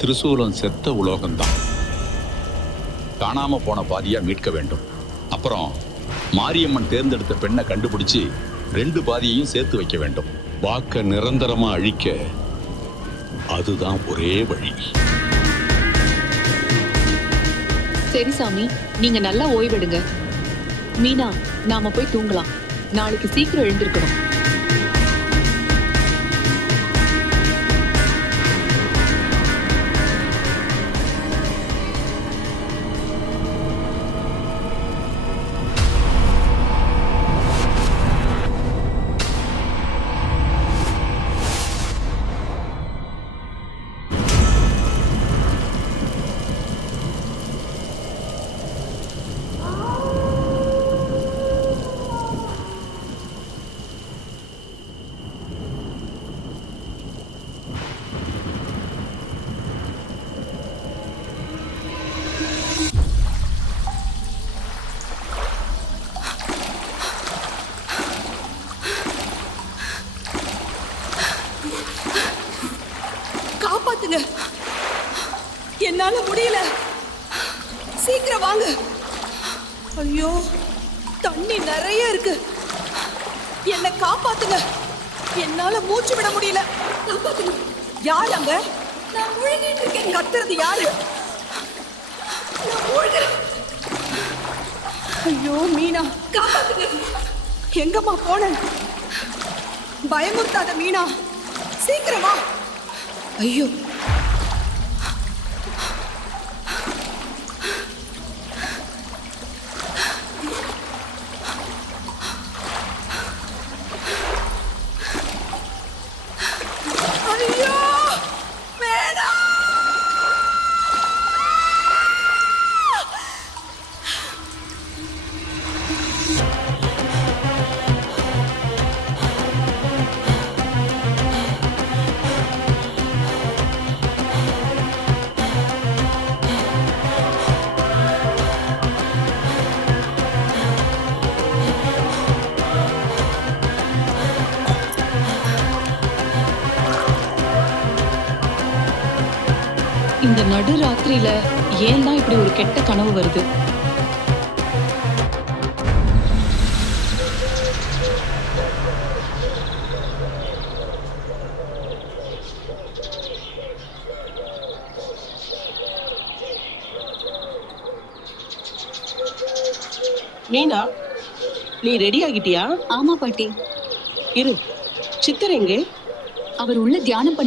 திரிசூலம் செத்த உலோகம்தான். காணாம போன பாதியா மீட்க வேண்டும். அப்புறம் மாரியம்மன் தேர்ந்தெடுத்த பெண்ணை கண்டுபிடிச்சு 2 பாதியையும் சேர்த்து வைக்க வேண்டும். வாக்க நிரந்தரமா அழிக்க அதுதான் ஒரே வழி. சரி சாமி, நீங்க நல்லா ஓய்வெடுங்க. மீனா, நாம போய் தூங்கலாம். நாளைக்கு சீக்கிரம் எழுந்திருக்கணும். காப்பாத்துங்க, என்னால முடியல, சீக்கிரம் வாங்க. ஐயோ, தண்ணி நிறைய இருக்கு, என்ன காப்பாத்துங்க, என்னால மூச்சு விட முடியல. காப்பாத்துங்க. யார் அங்க? நான் முழுகிட்டு இருக்கேன். கத்துறது யாரு? நான் முழுகிறேன். ஐயோ மீனா, காப்பாத்துங்க. எங்கம்மா போன? பயமுறுத்தாத மீனா, சீக்கிரமா. ஐயோ, ஐயோ வேணா. இந்த நடு ராத்திரியில ஏன் தான் இப்படி ஒரு கெட்ட கனவு வருது? மீனா, நீ ரெடி ஆகிட்டியா? ஆமா பாட்டி. இரு, சித்தர் எங்கே? அவர் உள்ள தியானம் பண்ணி